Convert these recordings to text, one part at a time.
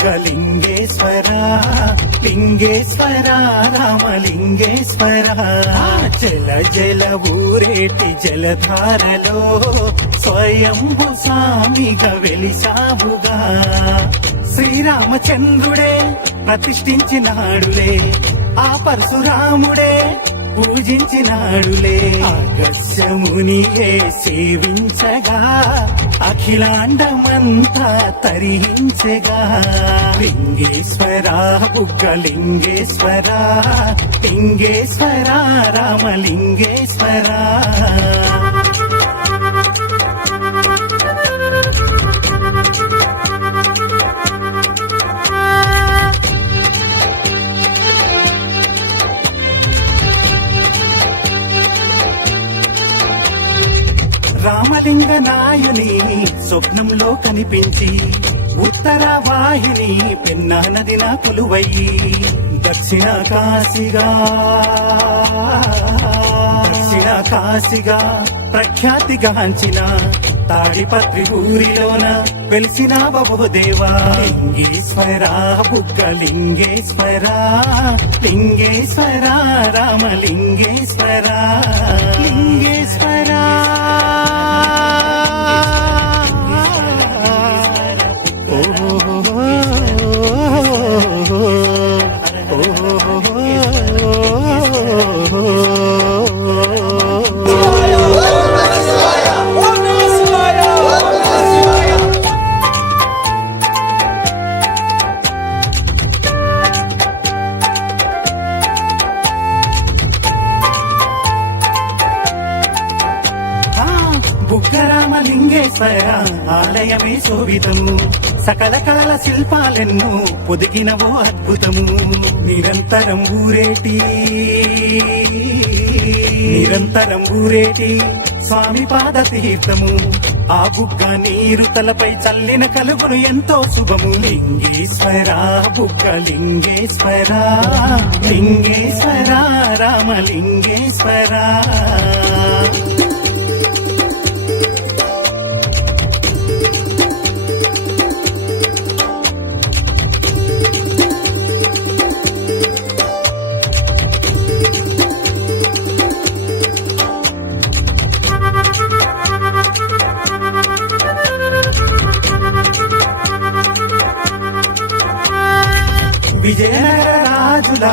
బుగ్గలింగేశ్వర లింగేశ్వర రామలింగేశ్వర జల జల ఊరేటి జలధారలో స్వయంభు స్వామిగా వెలిసావుగా శ్రీరామచంద్రుడే ప్రతిష్ఠించినాడులే ఆ పరశురాముడే పూజించినాడులే ఆగస్యమునియే సేవించగా అఖిలాండమంతా తరించగా లింగేశ్వర బుగ్గలింగేశ్వర లింగేశ్వర రామలింగేశ్వర రామలింగ నాయుని స్వప్నంలో కనిపించి ఉత్తర వాహిని పెన్నా నదిన కొలువయ్యి దక్షిణ కాశీగా ప్రఖ్యాతిగాంచిన తాడిపత్రి ఊరిలోన వెలిసిన బహుదేవా లింగేశ్వర బుగ్గలింగేశ్వర లింగేశ్వర రామలింగేశ్వర లింగేశ్వర బుగ్గరామలింగేశ్వర ఆలయమే శోభితము సకల కళల శిల్పాలెన్నో పొదిగినవో అద్భుతము నిరంతరం ఊరేటి స్వామి పాద తీర్థము ఆ బుగ్గ నీరు తలపై చల్లిన కలుగును ఎంతో శుభము లింగేశ్వర బుగ్గలింగేశ్వర లింగేశ్వర రామలింగేశ్వర విజయనగర రాజుల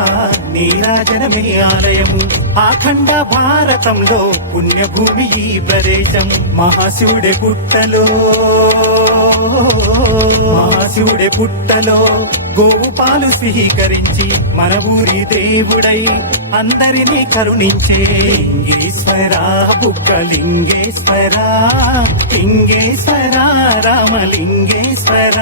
నీరాజనమే ఆలయము అఖండ భారతంలో పుణ్యభూమి ఈ ప్రదేశం మహాశివుడే పుట్టలో గోవు పాలు స్వీకరించి మన ఊరి దేవుడై అందరినీ కరుణించే లింగేశ్వర బుగ్గలింగేశ్వర లింగేశ్వర రామలింగేశ్వర